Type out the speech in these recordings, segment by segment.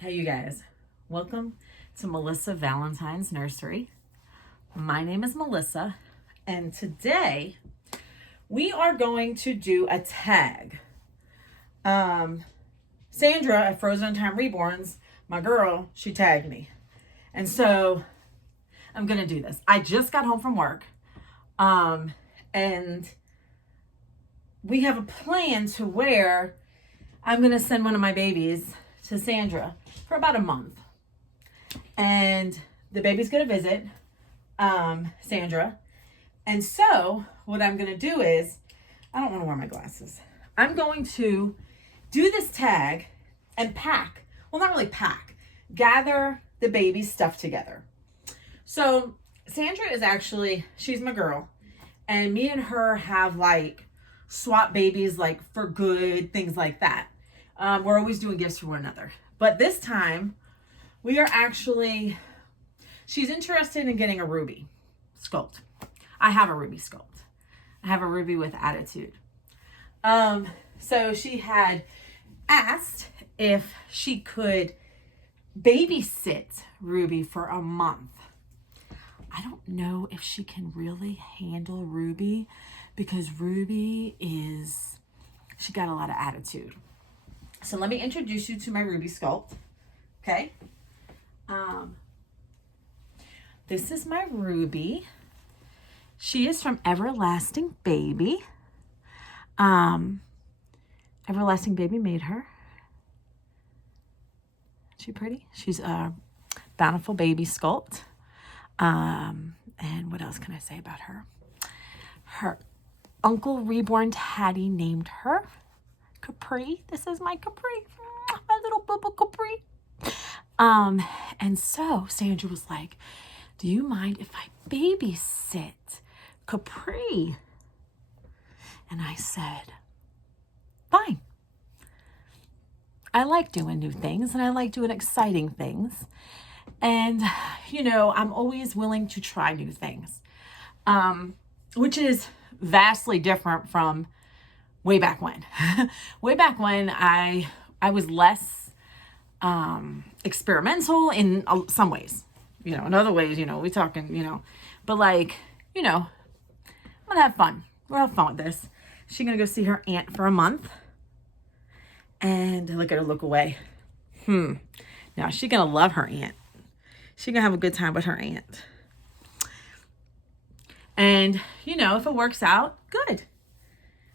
Hey, you guys. Welcome to Melissa Valentine's Nursery. My name is Melissa, and today we are going to do a tag. Sandra at Frozen Time Reborns, my girl, she tagged me. And so I'm going to do this. I just got home from work, and we have a plan to where I'm going to send one of my babies to Sandra for about a month. And the baby's going to visit Sandra. And so what I'm going to do is, I don't want to wear my glasses. I'm going to do this tag and pack. Well, not really pack. Gather the baby's stuff together. So Sandra is actually, she's my girl. And me and her have like swap babies like for good, things like that. We're always doing gifts for one another. But this time, we are actually, she's interested in getting a ruby sculpt. I have a ruby sculpt. I have a ruby with attitude. So she had asked if she could babysit Ruby for a month. I don't know if she can really handle Ruby because Ruby she got a lot of attitude. So let me introduce you to my Ruby sculpt. Okay. This is my Ruby. She is from Everlasting Baby. Everlasting Baby made her. Is she pretty? She's a Bountiful Baby sculpt. And what else can I say about her? Her Uncle Reborn Hattie named her Capri. This is my Capri. My little bubble Capri. And so Sandra was like, do you mind if I babysit Capri? And I said, fine. I like doing new things and I like doing exciting things. And, I'm always willing to try new things, which is vastly different from way back when. Way back when I was less experimental in some ways. In other ways, we talking, but I'm gonna have fun. We'll have fun with this. She's gonna go see her aunt for a month. And look at her look away. Now she's gonna love her aunt. She's gonna have a good time with her aunt. And, if it works out, good.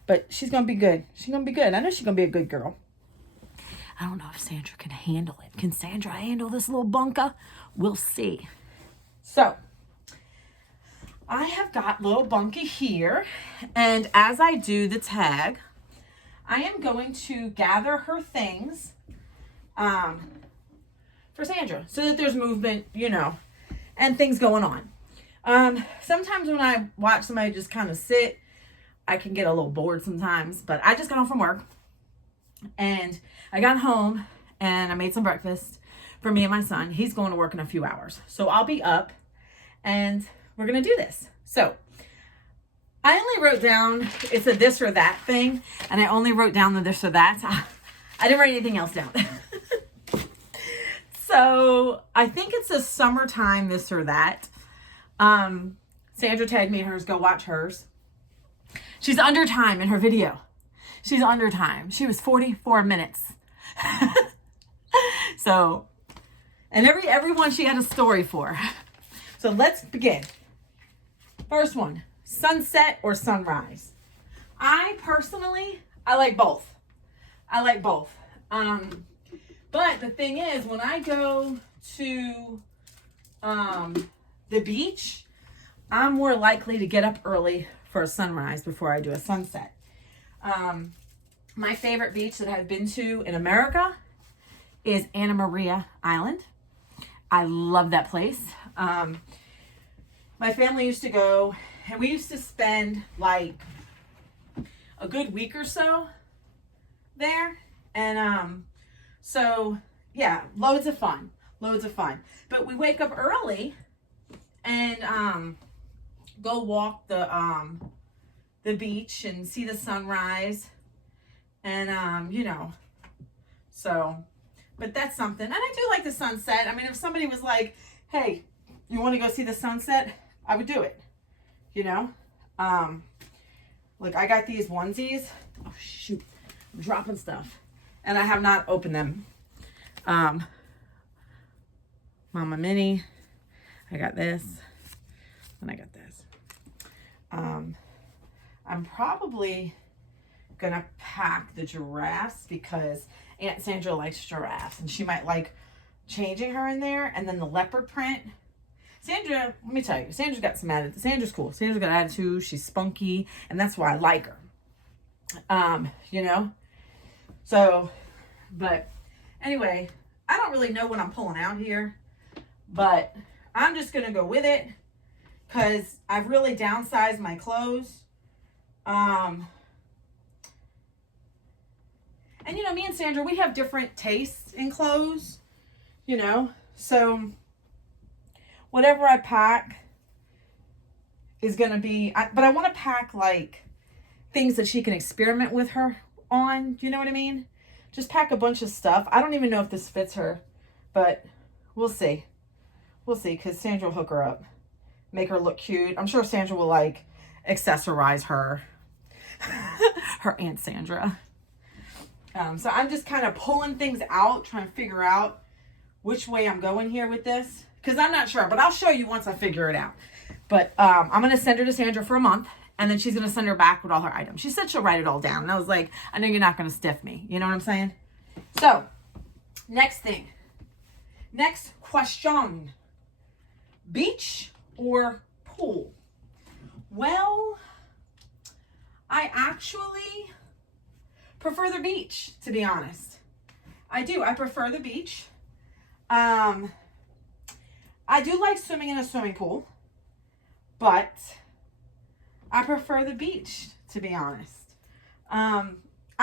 But she's gonna be good. She's gonna be good. I know she's gonna be a good girl. I don't know if Sandra can handle it. Can Sandra handle this little bunker? We'll see. So, I have got little Bunky here. And as I do the tag, I am going to gather her things for Sandra so that there's movement, and things going on. Sometimes when I watch somebody just kind of sit, I can get a little bored sometimes, but I just got home from work and I got home and I made some breakfast for me and my son. He's going to work in a few hours. So I'll be up and we're going to do this. So I only wrote down, it's a this or that thing. And I only wrote down the this or that. I didn't write anything else down. So I think it's a summertime this or that. Sandra tagged me in hers. Go watch hers. She's under time in her video. She's under time. She was 44 minutes. So, and everyone she had a story for. So let's begin. First one, sunset or sunrise. I personally like both. I like both. But the thing is, when I go to the beach, I'm more likely to get up early for a sunrise before I do a sunset. My favorite beach that I've been to in America is Anna Maria Island. I love that place. My family used to go, and we used to spend like a good week or so there. And so, yeah, loads of fun. But we wake up early and go walk the beach and see the sunrise. And, so But that's something. And I do like the sunset. I mean, if somebody was like, hey, you want to go see the sunset? I would do it. You know? Look, I got these onesies. Oh, shoot. I'm dropping stuff. And I have not opened them. Mama Mini. I got this. And I got this. I'm probably gonna pack the giraffes because Aunt Sandra likes giraffes and she might like changing her in there. And then the leopard print. Sandra, let me tell you, Sandra's got some attitude. Sandra's cool. Sandra's got attitude. She's spunky, and that's why I like her. You know? So, but anyway, I don't really know what I'm pulling out here, but I'm just going to go with it because I've really downsized my clothes. And you know, me and Sandra, we have different tastes in clothes, you know, so whatever I pack is going to be, but I want to pack like things that she can experiment with her on. You know what I mean? Just pack a bunch of stuff. I don't even know if this fits her, but we'll see. We'll see, because Sandra will hook her up, make her look cute. I'm sure Sandra will like accessorize her, her Aunt Sandra. So I'm just kind of pulling things out, trying to figure out which way I'm going here with this. Because I'm not sure, but I'll show you once I figure it out. But I'm going to send her to Sandra for a month, and then she's going to send her back with all her items. She said she'll write it all down. And I was like, I know you're not going to stiff me. You know what I'm saying? So, next thing. Next question. Beach or pool? Well, I actually prefer the beach, to be honest. I do. I prefer the beach. I do like swimming in a swimming pool, but I prefer the beach, to be honest. I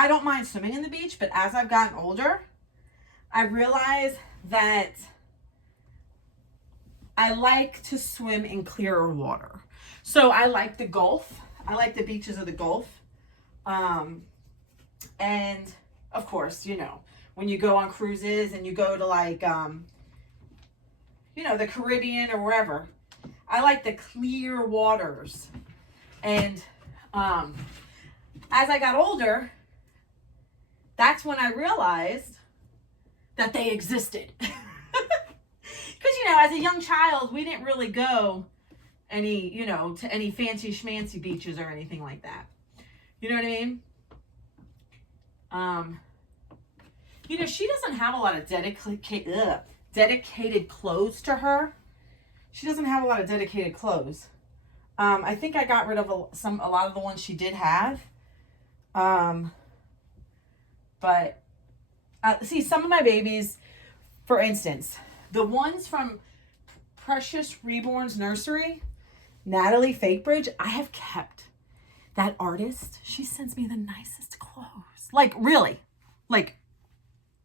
don't mind swimming in the beach, but as I've gotten older, I realize that I like to swim in clearer water. So I like the Gulf. I like the beaches of the Gulf. And of course, you know, when you go on cruises and you go to like, you know, the Caribbean or wherever, I like the clear waters. And as I got older, that's when I realized that they existed. Because, you know, as a young child, we didn't really go any, you know, to any fancy schmancy beaches or anything like that. You know what I mean? You know, she doesn't have a lot of dedicated clothes to her. She doesn't have a lot of dedicated clothes. I think I got rid of a lot of the ones she did have. But see, some of my babies, for instance, the ones from Precious Reborns Nursery, Natalie Fakebridge, I have kept. That artist, she sends me the nicest clothes. Like, really. Like,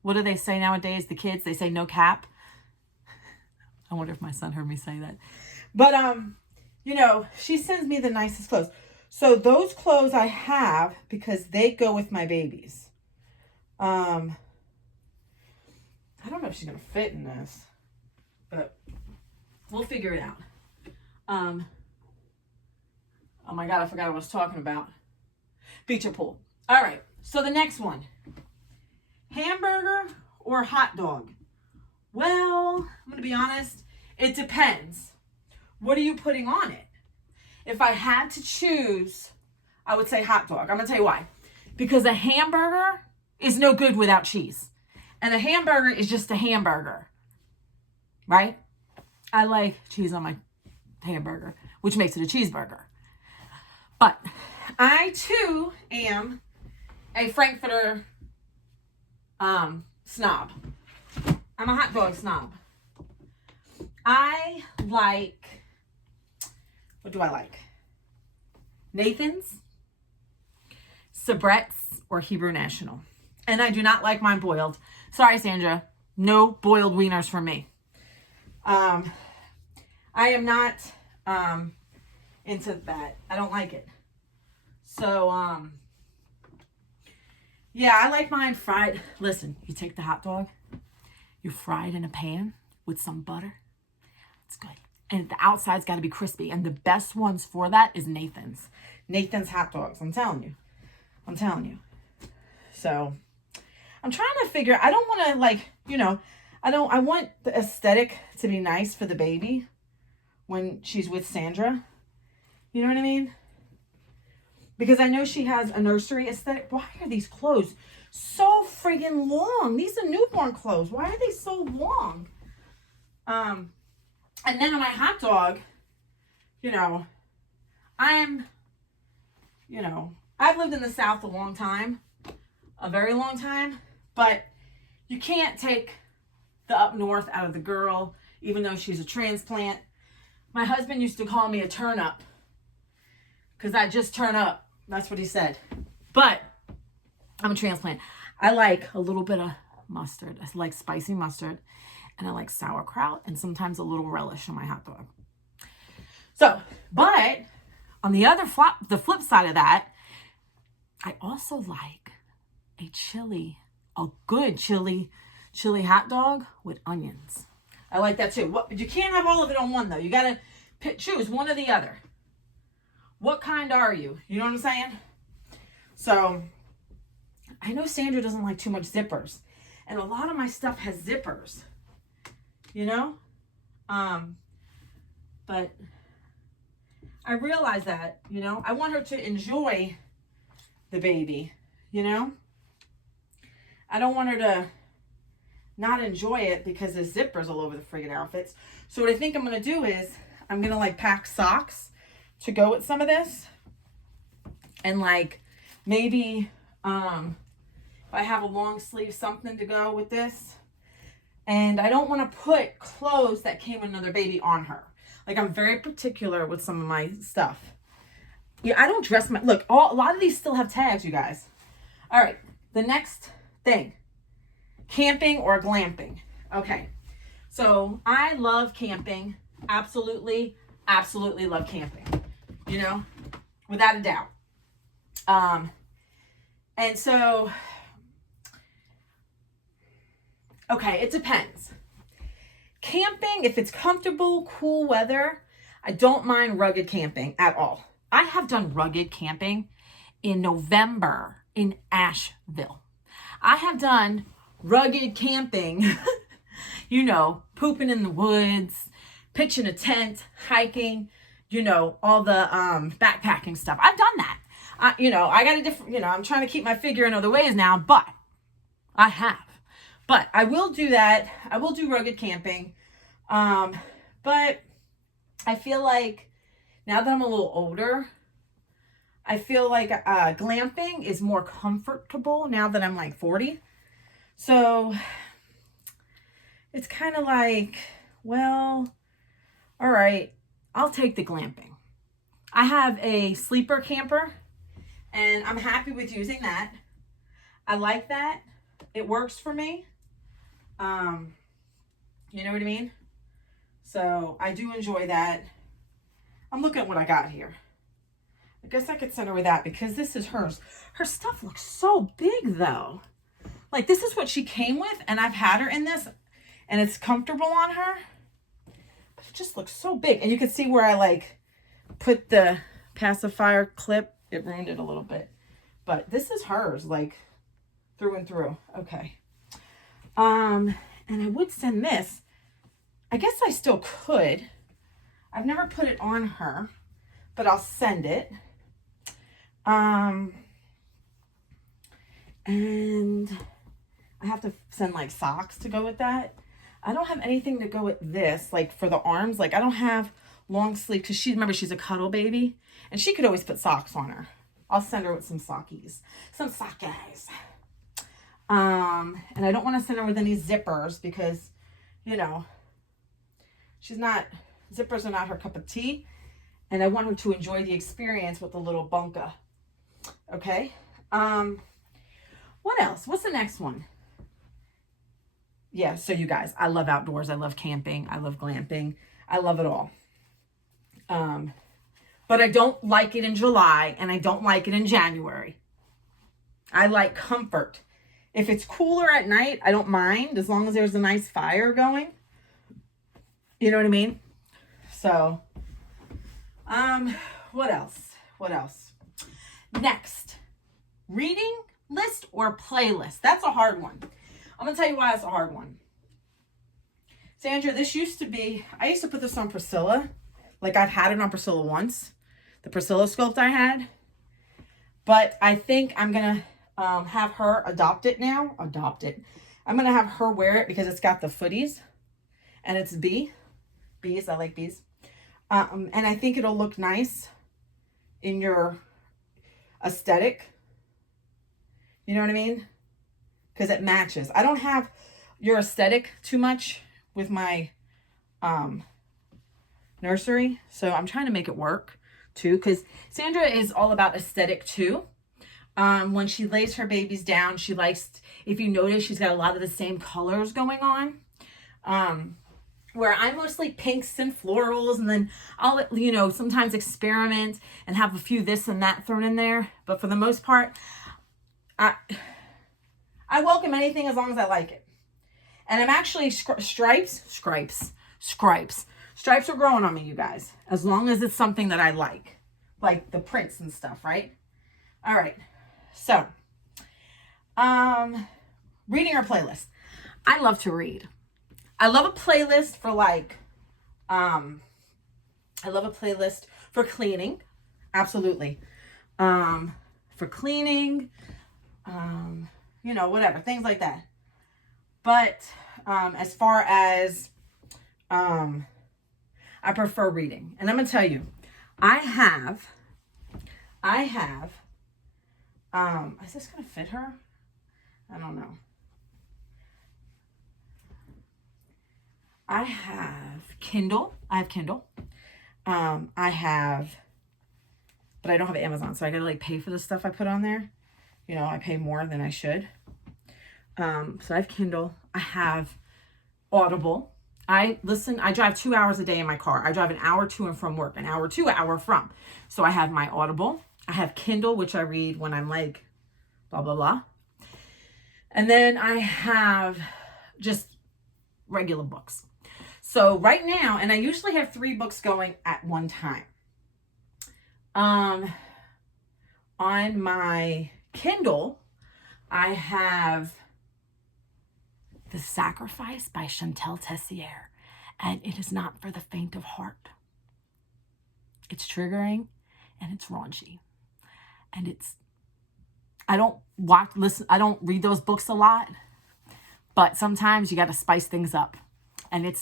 what do they say nowadays? The kids, they say no cap. I wonder if my son heard me say that. But, you know, she sends me the nicest clothes. So those clothes I have because they go with my babies. I don't know if she's going to fit in this, but we'll figure it out. Oh my God, I forgot what I was talking about. Beach or pool. All right, so the next one. Hamburger or hot dog? Well, I'm going to be honest. It depends. What are you putting on it? If I had to choose, I would say hot dog. I'm going to tell you why. Because a hamburger is no good without cheese. And a hamburger is just a hamburger. Right? I like cheese on my hamburger, which makes it a cheeseburger. But I, too, am a Frankfurter snob. I'm a hot dog snob. I like, what do I like? Nathan's, Sabrett's, or Hebrew National. And I do not like mine boiled. Sorry, Sandra. No boiled wieners for me. I am not into that. I don't like it. So, yeah, I like mine fried. Listen, you take the hot dog, You fry it in a pan with some butter. It's good. And the outside's got to be crispy. And the best ones for that is Nathan's. Nathan's hot dogs. I'm telling you. I'm telling you. So I'm trying to figure, I don't want to like, you know, I want the aesthetic to be nice for the baby when she's with Sandra. You know what I mean? Because I know she has a nursery aesthetic. Why are these clothes so friggin' long? These are newborn clothes. Why are they so long? And then on my hot dog, you know, I've lived in the South a long time, a very long time, but you can't take the up north out of the girl, even though she's a transplant. My husband used to call me a turn up because I just turn up. That's what he said. But I'm a transplant. I like a little bit of mustard. I like spicy mustard. And I like sauerkraut and sometimes a little relish on my hot dog. So, but on the flip side of that, I also like a good chili hot dog with onions. I like that too. You can't have all of it on one though. You got to choose one or the other. What kind are you? You know what I'm saying? So, I know Sandra doesn't like too much zippers. And a lot of my stuff has zippers. You know? But I realize that, you know, I want her to enjoy the baby, you know? I don't want her to not enjoy it because there's zippers all over the friggin' outfits. So what I think I'm going to do is I'm going to like pack socks to go with some of this. And like maybe if I have a long sleeve something to go with this. And I don't want to put clothes that came with another baby on her. Like I'm very particular with some of my stuff. Yeah, I don't dress look, a lot of these still have tags, you guys. All right, the next thing. Camping or glamping. Okay, so I love camping. Absolutely love camping. You know, without a doubt. And so, okay, it depends. Camping, if it's comfortable, cool weather, I don't mind rugged camping at all. I have done rugged camping in November in Asheville. I have done rugged camping, you know, pooping in the woods, pitching a tent, hiking, you know, all the backpacking stuff. I've done that. You know, I got a different, you know, I'm trying to keep my figure in other ways now, but I have. But I will do that. I will do rugged camping. But I feel like now that I'm a little older, I feel like glamping is more comfortable now that I'm like 40. So it's kind of like, well, all right, I'll take the glamping. I have a sleeper camper and I'm happy with using that. I like that. It works for me. You know what I mean? So I do enjoy that. I'm looking at what I got here. I guess I could send her with that because this is hers. Her stuff looks so big though. Like this is what she came with and I've had her in this and it's comfortable on her. But it just looks so big. And you can see where I like put the pacifier clip. It ruined it a little bit. But this is hers, like through and through. Okay. And I would send this. I guess I still could. I've never put it on her, but I'll send it. And I have to send like socks to go with that. I don't have anything to go with this, like for the arms. Like I don't have long sleeve because remember she's a cuddle baby and she could always put socks on her. I'll send her with some sockies, some sockeyes. And I don't want to send her with any zippers because, you know, zippers are not her cup of tea. And I want her to enjoy the experience with the little bunka. Okay. What else? What's the next one? Yeah. So you guys, I love outdoors. I love camping. I love glamping. I love it all. But I don't like it in July and I don't like it in January. I like comfort If it's cooler at night, I don't mind as long as there's a nice fire going. You know what I mean? So, what else? What else? Next, reading list or playlist. That's a hard one. I'm going to tell you why it's a hard one. Sandra, this used to be, I used to put this on Priscilla. Like I've had it on Priscilla once. The Priscilla sculpt I had. But I think I'm going to have her adopt it now. Adopt it. I'm going to have her wear it because it's got the footies. And it's bees. I like bees. And I think it'll look nice in your aesthetic. You know what I mean? Because it matches. I don't have your aesthetic too much with my nursery. So I'm trying to make it work too. Because Sandra is all about aesthetic too. When she lays her babies down, she likes, if you notice, she's got a lot of the same colors going on. Where I mostly pinks and florals, and then I'll, you know, sometimes experiment and have a few this and that thrown in there. But for the most part, I welcome anything as long as I like it. And I'm actually stripes are growing on me, you guys, as long as it's something that I like the prints and stuff, right? All right. So, reading or playlist. I love to read. I love a playlist for I love a playlist for cleaning. Absolutely. For cleaning, you know, whatever, things like that. But, as far as, I prefer reading. And I'm going to tell you, I have, is this going to fit her? I don't know. I have Kindle. I have, but I don't have Amazon. So I got to like pay for the stuff I put on there. You know, I pay more than I should. So I have Kindle. I have Audible. I drive 2 hours a day in my car. I drive an hour to and from work, an hour to, an hour from. So I have my Audible. I have Kindle, which I read when I'm like, blah, blah, blah. And then I have just regular books. So right now, and I usually have 3 books going at one time. On my Kindle, I have The Sacrifice by Chantal Tessier, and it is not for the faint of heart. It's triggering and it's raunchy. And I don't read those books a lot, but sometimes you got to spice things up. And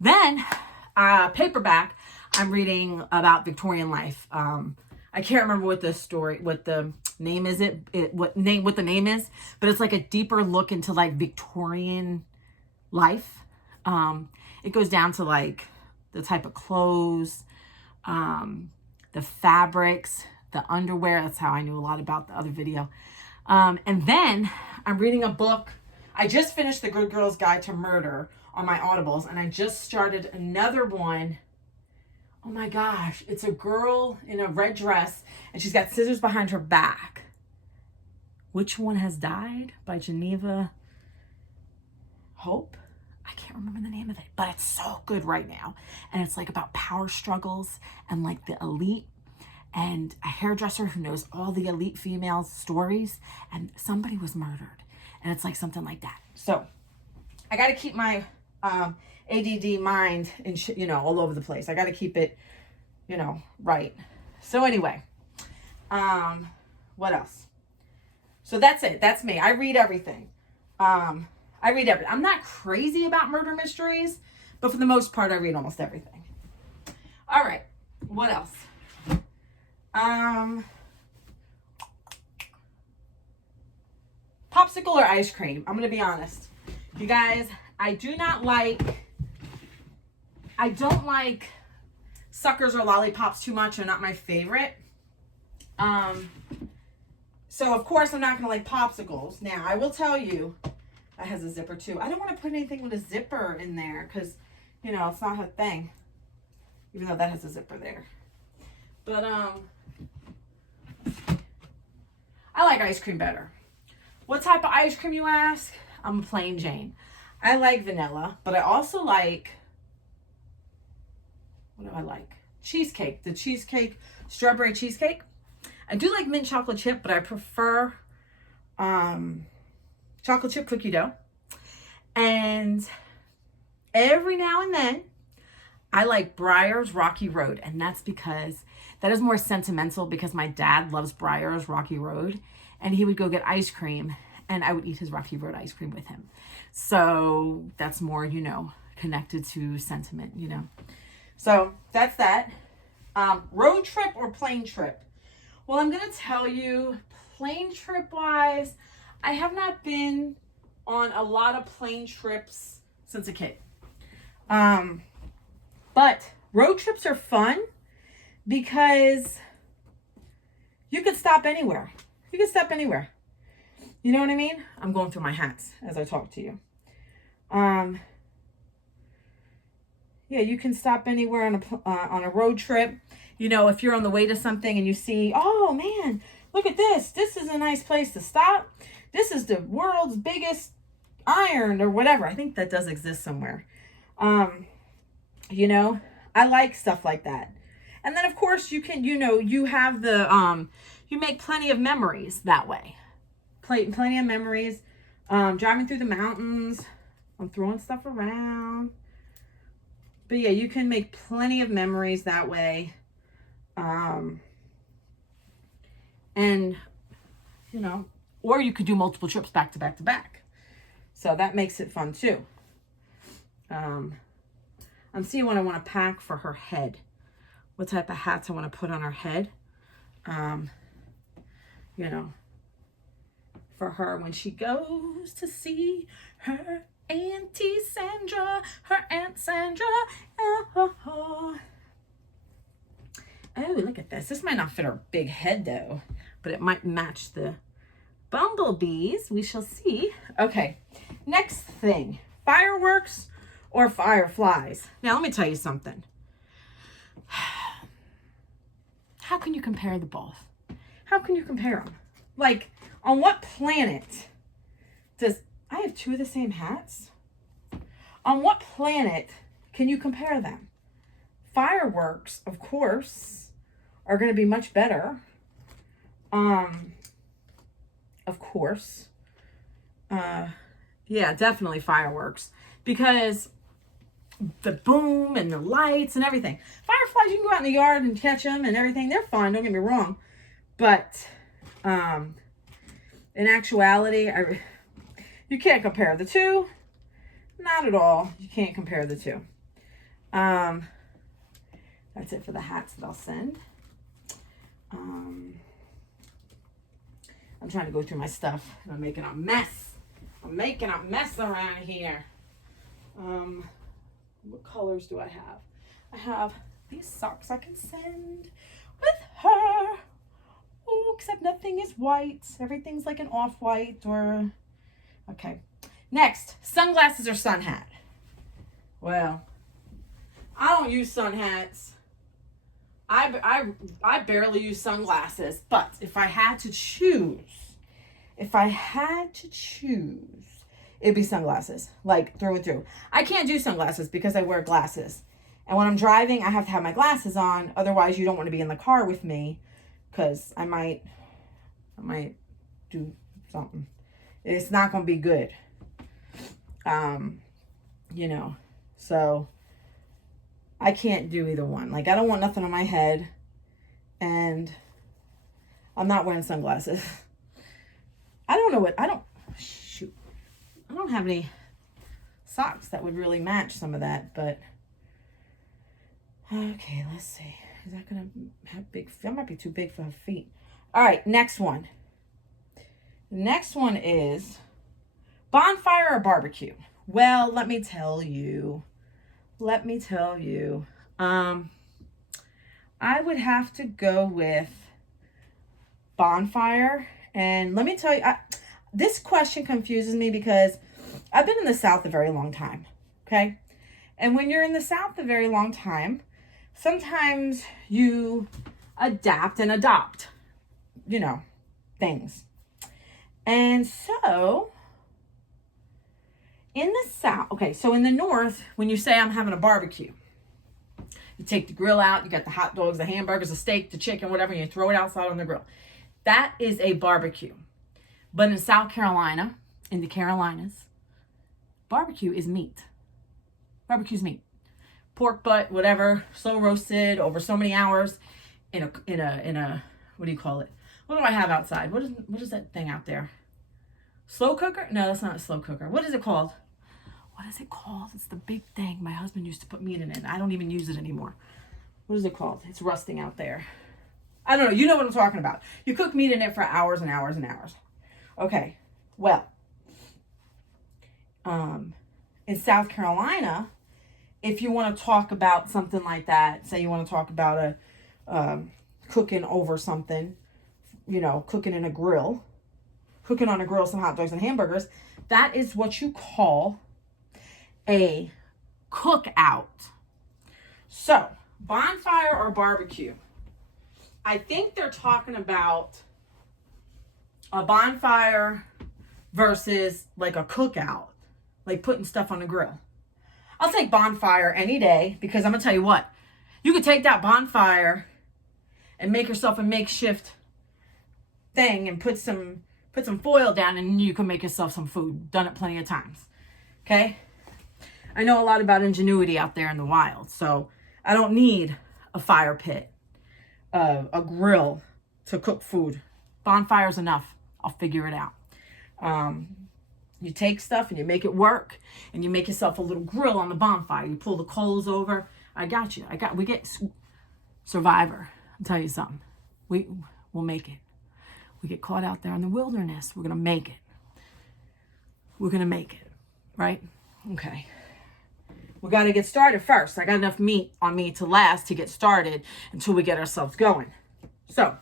then paperback, I'm reading about Victorian life. I can't remember what the name is, what the name is, but it's like a deeper look into like Victorian life. It goes down to like the type of clothes, the fabrics, the underwear. That's how I knew a lot about the other video. And then I'm reading a book. I just finished The Good Girl's Guide to Murder on my Audibles, and I just started another one. Oh my gosh, it's a girl in a red dress, and she's got scissors behind her back. Which One Has Died by Geneva Hope. I can't remember the name of it, but it's so good right now. And it's like about power struggles and like the elite, and a hairdresser who knows all the elite females' stories, and somebody was murdered. And it's like something like that. So I got to keep my ADD mind all over the place. I got to keep it, right. So anyway, what else? So that's it. That's me. I read everything. I'm not crazy about murder mysteries, but for the most part, I read almost everything. All right. What else? Popsicle or ice cream? I'm going to be honest. You guys, I don't like suckers or lollipops too much. They're not my favorite. So of course I'm not going to like popsicles. Now I will tell you, that has a zipper too. I don't want to put anything with a zipper in there because, it's not her thing. Even though that has a zipper there. But, I like ice cream better. What type of ice cream, you ask? I'm a plain Jane. I like vanilla, but I also like, what do I like? Cheesecake. The cheesecake, strawberry cheesecake. I do like mint chocolate chip, but I prefer chocolate chip cookie dough. And every now and then, I like Breyer's Rocky Road, and that's because that is more sentimental because my dad loves Breyer's Rocky Road, and he would go get ice cream, and I would eat his Rocky Road ice cream with him. So that's more, you know, connected to sentiment, you know. So that's that. Road trip or plane trip? Well, I'm going to tell you, plane trip wise, I have not been on a lot of plane trips since a kid. But road trips are fun because you can stop anywhere. You can stop anywhere. You know what I mean? I'm going through my hats as I talk to you. Yeah, you can stop anywhere on a road trip. You know, if you're on the way to something and you see, oh man, look at this. This is a nice place to stop. This is the world's biggest iron or whatever. I think that does exist somewhere. You know, I like stuff like that. And then of course you can, you know, you have the, you make plenty of memories that way. Plenty of memories. Driving through the mountains. I'm throwing stuff around. But yeah, you can make plenty of memories that way. And, you know, or you could do multiple trips back to back to back. So that makes it fun too. I'm seeing what I want to pack for her head. What type of hats I want to put on her head. You know, for her when she goes to see her Auntie Sandra, her Aunt Sandra. Oh, look at this. This might not fit her big head though, but it might match the bumblebees. We shall see. Okay, next thing, fireworks or fireflies. Now, let me tell you something. How can you compare the both? How can you compare them? Like, on what planet does... I have two of the same hats? On what planet can you compare them? Fireworks, of course, are going to be much better. Of course. Yeah, definitely fireworks. Because the boom and the lights and everything. Fireflies, you can go out in the yard and catch them and everything. They're fun, don't get me wrong. But in actuality, you can't compare the two. Not at all. You can't compare the two. That's it for the hats that I'll send. I'm trying to go through my stuff. And I'm making a mess. I'm making a mess around here. What colors do I have? I have these socks I can send with her. Oh, except nothing is white. Everything's like an off-white or... Okay. Next, sunglasses or sun hat? Well, I don't use sun hats. I barely use sunglasses, but if I had to choose, it'd be sunglasses, like through and through. I can't do sunglasses because I wear glasses. And when I'm driving, I have to have my glasses on. Otherwise, you don't want to be in the car with me because I might do something. It's not going to be good. You know, so I can't do either one. Like, I don't want nothing on my head and I'm not wearing sunglasses. I don't have any socks that would really match some of that, but okay, let's see. Is that going to have big, that might be too big for her feet. All right, next one. Next one is bonfire or barbecue. Well, let me tell you. I would have to go with bonfire. And let me tell you, this question confuses me because I've been in the South a very long time. Okay. And when you're in the South a very long time, sometimes you adapt and adopt, you know, things. And so in the South, okay, so in the North, when you say I'm having a barbecue, you take the grill out, you got the hot dogs, the hamburgers, the steak, the chicken, whatever, and you throw it outside on the grill. That is a barbecue. But in South Carolina, in the Carolinas, barbecue is meat. Barbecue's meat. Pork butt, whatever, slow roasted over so many hours in a what do you call it? What do I have outside? What is that thing out there? Slow cooker? No, that's not a slow cooker. What is it called? What is it called? It's the big thing my husband used to put meat in it. I don't even use it anymore. What is it called? It's rusting out there. I don't know. You know what I'm talking about. You cook meat in it for hours and hours and hours. Okay. Well, in South Carolina, if you want to talk about something like that, say you want to talk about cooking over something, you know, cooking on a grill some hot dogs and hamburgers, that is what you call a cookout. So, bonfire or barbecue? I think they're talking about a bonfire versus like a cookout, like putting stuff on the grill. I'll take bonfire any day because I'm gonna tell you what, you could take that bonfire and make yourself a makeshift thing and put some foil down and you can make yourself some food. Done it plenty of times. Okay? I know a lot about ingenuity out there in the wild, so I don't need a fire pit, a grill to cook food. Bonfire's enough. I'll figure it out. You take stuff and you make it work, and you make yourself a little grill on the bonfire. You pull the coals over. I got you. We get Survivor. I'll tell you something. We'll make it. We get caught out there in the wilderness. We're gonna make it. We're gonna make it, right? Okay. We got to get started first. I got enough meat on me to last to get started until we get ourselves going. So,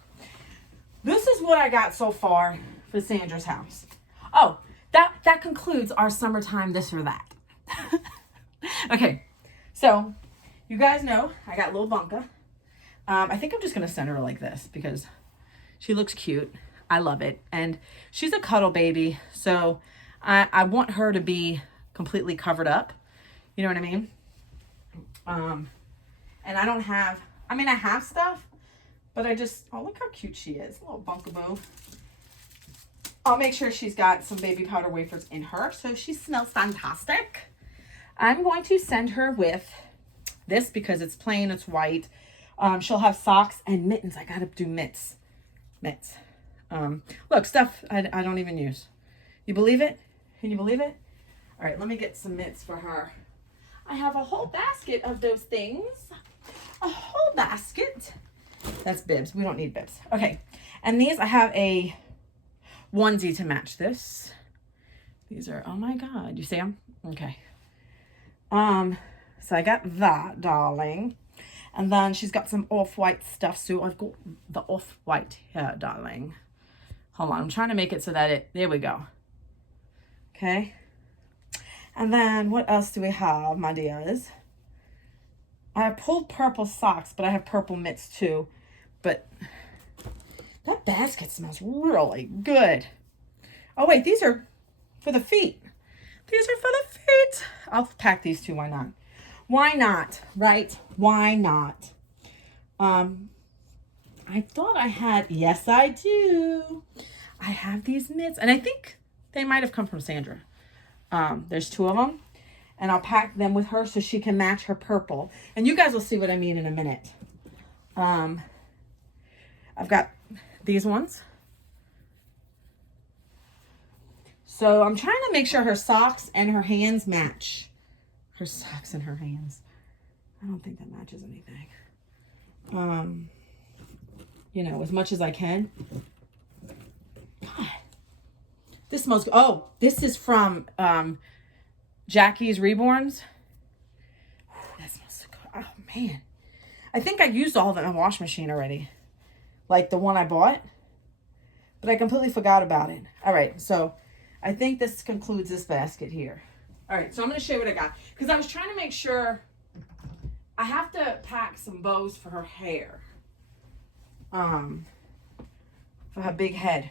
this is what I got so far for Sandra's house. Oh, that concludes our summertime this or that. Okay, so you guys know I got little Bunka. I think I'm just going to send her like this because she looks cute. I love it. And she's a cuddle baby, so I want her to be completely covered up. You know what I mean? And I don't have, I have stuff, but oh, look how cute she is. Little Bunkaboo. I'll make sure she's got some baby powder wafers in her so she smells fantastic. I'm going to send her with this because it's plain, it's white. She'll have socks and mittens. I gotta do mitts. Look, stuff I don't even use. You believe it? Can you believe it? All right, let me get some mitts for her. I have a whole basket of those things. A whole basket. That's bibs. We don't need bibs. Okay. And these, I have a onesie to match this. These are, oh my God. You see them? Okay. So I got that, darling. And then she's got some off-white stuff. So I've got the off-white here, darling. Hold on. I'm trying to make it so that there we go. Okay. And then what else do we have, my dears? I have pulled purple socks, but I have purple mitts too. But that basket smells really good. Oh wait, these are for the feet. These are for the feet. I'll pack these too, why not? Why not, right? Why not? I thought I had, yes I do. I have these mitts, and I think they might have come from Sandra. There's two of them, and I'll pack them with her so she can match her purple. And you guys will see what I mean in a minute. I've got these ones. So I'm trying to make sure her socks and her hands match. Her socks and her hands. I don't think that matches anything. You know, as much as I can. God. This smells good. Oh, this is from Jackie's REBORNS. That smells so good. Oh, man. I think I used all of it in the wash machine already. Like the one I bought. But I completely forgot about it. All right, so I think this concludes this basket here. All right, so I'm going to show you what I got. Because I was trying to make sure I have to pack some bows for her hair. For her big head.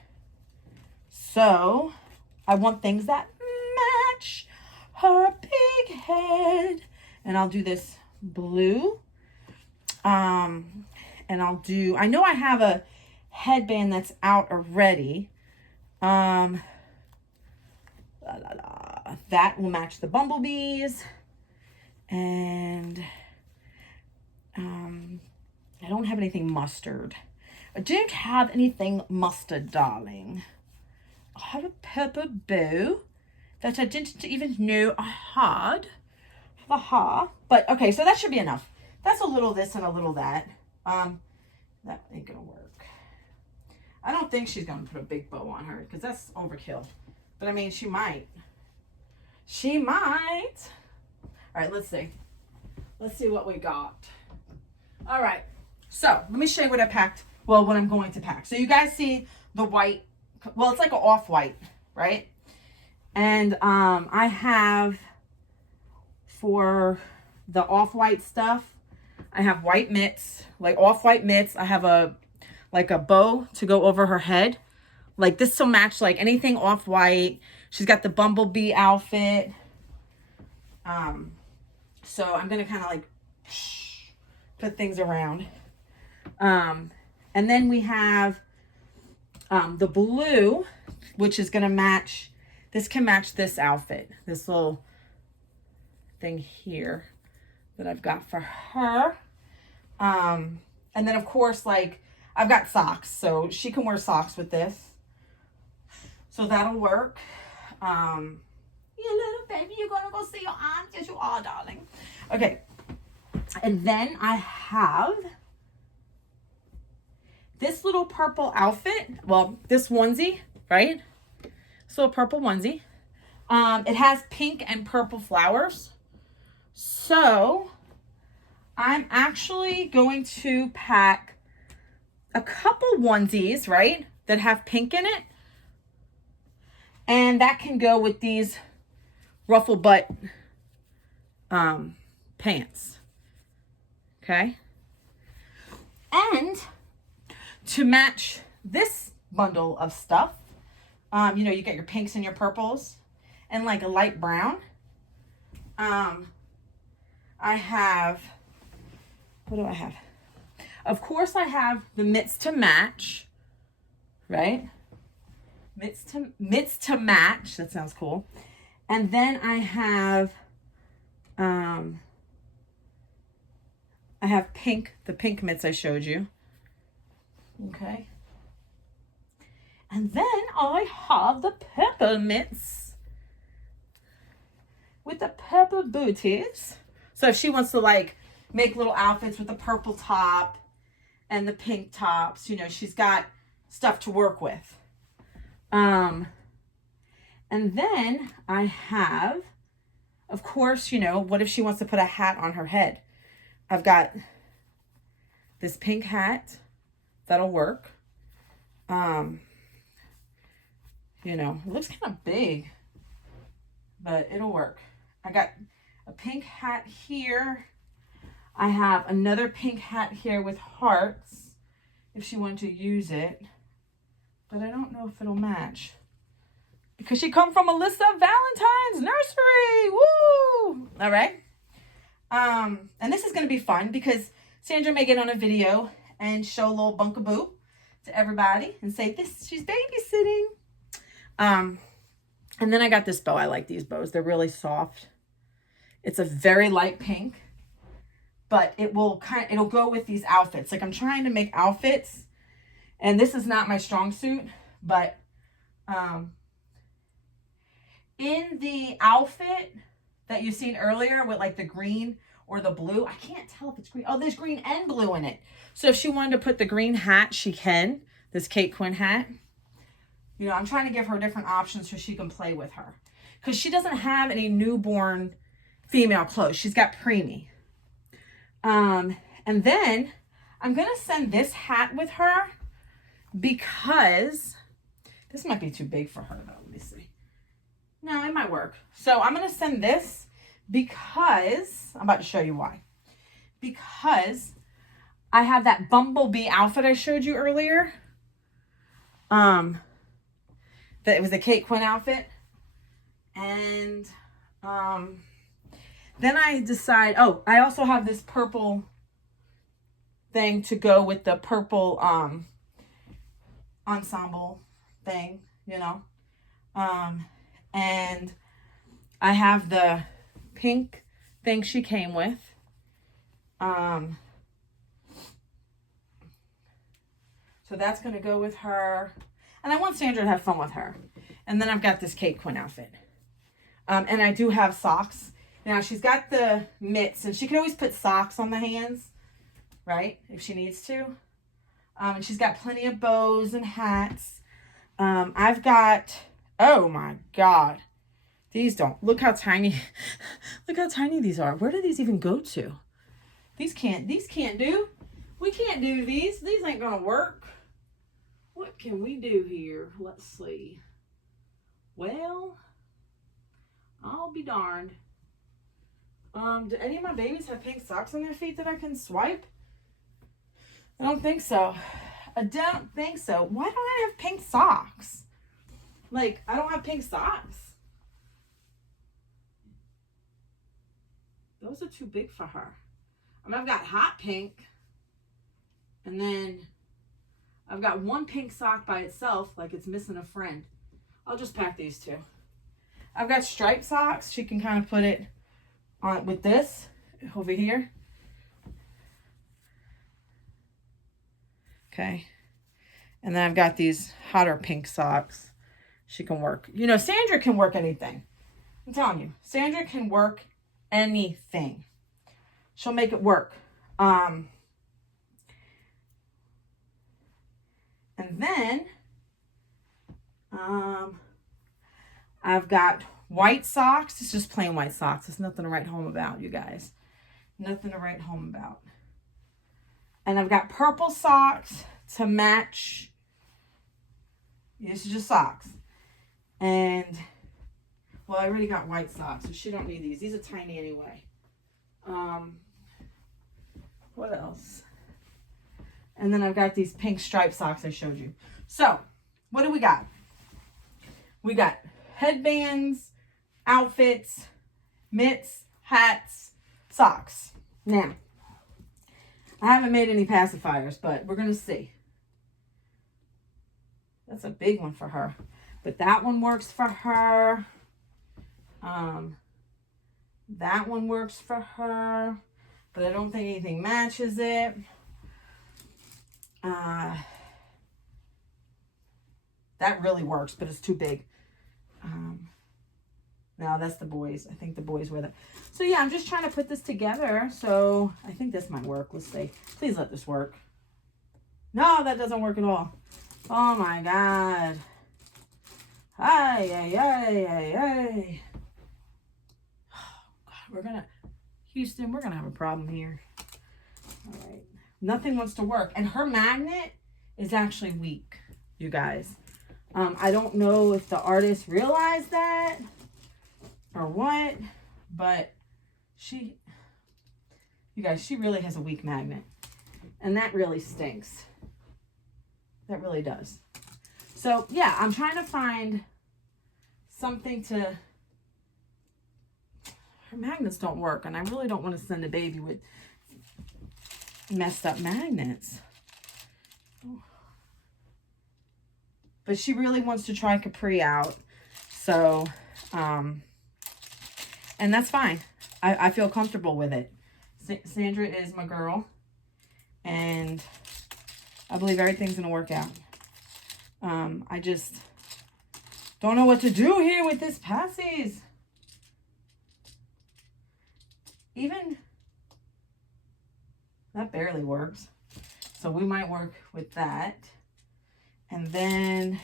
So I want things that match her big head. And I'll do this blue. And I'll do, I know I have a headband that's out already. That will match the bumblebees. And I don't have anything mustard. I don't have anything mustard, darling. I have a purple bow that I didn't even know I had. Haha. But okay, so that should be enough. That's a little this and a little that. That ain't gonna work. I don't think she's gonna put a big bow on her because that's overkill. But I mean, she might. She might. All right, let's see. Let's see what we got. All right. So let me show you what I packed. Well, what I'm going to pack. So you guys see the white. Well, it's like an off-white, right? And I have, for the off-white stuff, I have white mitts, like off-white mitts. I have a bow to go over her head. Like this will match like anything off-white. She's got the bumblebee outfit. So I'm gonna kind of like put things around. And then we have the blue, which is gonna match. This can match this outfit. This little thing here that I've got for her. And then of course, like I've got socks, so she can wear socks with this. So that'll work. You little baby, you're gonna go see your aunt? Yes, you are, darling. Okay. And then I have this little purple outfit. Well, this onesie, right? This little purple onesie. It has pink and purple flowers. So I'm actually going to pack a couple onesies, right, that have pink in it. And that can go with these ruffle butt pants. Okay. And to match this bundle of stuff, you know, you get your pinks and your purples and like a light brown. I have, what do I have? Of course I have the mitts to match, right? Mitts to match. That sounds cool. And then I have pink, the pink mitts I showed you. Okay. And then I have the purple mitts with the purple booties. So if she wants to like make little outfits with the purple top and the pink tops, you know, she's got stuff to work with. And then I have, of course, you know, what if she wants to put a hat on her head? I've got this pink hat that'll work. You know, it looks kind of big, but it'll work. I got a pink hat here. I have another pink hat here with hearts if she wanted to use it, but I don't know if it'll match because she come from Alyssa Valentine's Nursery. Woo! All right. And this is going to be fun because Sandra may get on a video and show a little bunkaboo to everybody and say this, she's babysitting. And then I got this bow. I like these bows. They're really soft. It's a very light pink, but it'll go with these outfits. Like I'm trying to make outfits, and this is not my strong suit, but in the outfit that you've seen earlier with like the green or the blue, I can't tell if it's green. Oh, there's green and blue in it. So if she wanted to put the green hat, she can. This Kate Quinn hat. You know, I'm trying to give her different options so she can play with her. Because she doesn't have any newborn female clothes. She's got preemie. And then I'm going to send this hat with her because this might be too big for her though. Let me see. No, it might work. So I'm going to send this because I'm about to show you why. Because I have that bumblebee outfit I showed you earlier. that it was a Kate Quinn outfit. And then I decide, oh, I also have this purple thing to go with the purple ensemble thing, you know. And I have the pink thing she came with. So that's going to go with her. And I want Sandra to have fun with her. And then I've got this Kate Quinn outfit. And I do have socks. Now, she's got the mitts, and she can always put socks on the hands, right, if she needs to. And she's got plenty of bows and hats. I've got, oh my God, these don't, look how tiny, look how tiny these are. Where do these even go to? These can't do, we can't do these. These ain't gonna work. What can we do here? Let's see. Well, I'll be darned. Do any of my babies have pink socks on their feet that I can swipe? I don't think so. I don't think so. Why don't I have pink socks? Like, I don't have pink socks. Those are too big for her. I mean, I've got hot pink. And then I've got one pink sock by itself, like it's missing a friend. I'll just pack these two. I've got striped socks. She can kind of put it on with this over here. Okay. And then I've got these hotter pink socks. She can work. You know, Sandra can work anything. I'm telling you, Sandra can work anything. She'll make it work. And then I've got white socks. It's just plain white socks. There's nothing to write home about, you guys. Nothing to write home about. And I've got purple socks to match. This is just socks. And, well, I already got white socks, so she don't need these. These are tiny anyway. What else? And then I've got these pink striped socks I showed you. So, what do we got? We got headbands, outfits, mitts, hats, socks. Now, I haven't made any pacifiers, but we're going to see. That's a big one for her. But that one works for her. That one works for her. But I don't think anything matches it. That really works, but it's too big. No, that's the boys. I think the boys wear that. So yeah, I'm just trying to put this together. So I think this might work. Let's see. Please let this work. No, that doesn't work at all. Oh my God. Ay, ay, ay, ay, ay. Oh God, we're gonna, Houston, we're gonna have a problem here. All right. Nothing wants to work. And her magnet is actually weak, you guys. I don't know if the artist realized that or what, but she, you guys, she really has a weak magnet. And that really stinks. That really does. So, yeah, I'm trying to find something to, her magnets don't work, and I really don't want to send a baby with messed up magnets. But she really wants to try Capri out. So, and that's fine. I feel comfortable with it. Sandra is my girl. And I believe everything's going to work out. I just don't know what to do here with this passies. Even that barely works. So we might work with that. And then,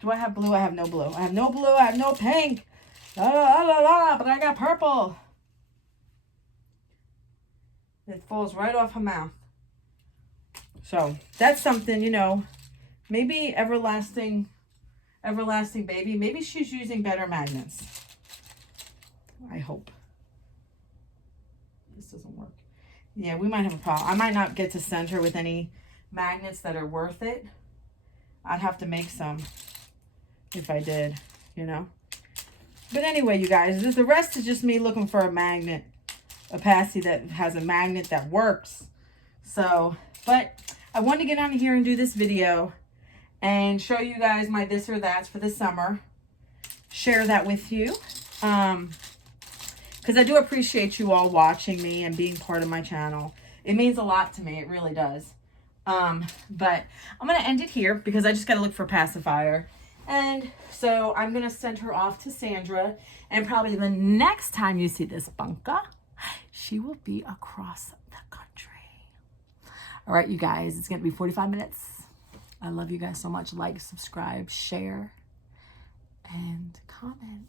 do I have blue? I have no blue. I have no blue. I have no pink. La, la, la, la, but I got purple. It falls right off her mouth. So that's something, you know, maybe everlasting baby. Maybe she's using better magnets. I hope. This doesn't work. Yeah, we might have a problem. I might not get to send her with any magnets that are worth it. I'd have to make some. if I did, you know. But anyway, you guys, the rest is just me looking for a magnet, a passy that has a magnet that works. So, but I wanted to get on here and do this video and show you guys my this or that's for the summer. Share that with you. Because I do appreciate you all watching me and being part of my channel. It means a lot to me. It really does. But I'm going to end it here because I just got to look for a pacifier. And so I'm going to send her off to Sandra. And probably the next time you see this bunka, she will be across the country. All right, you guys, it's going to be 45 minutes. I love you guys so much. Like, subscribe, share, and comment.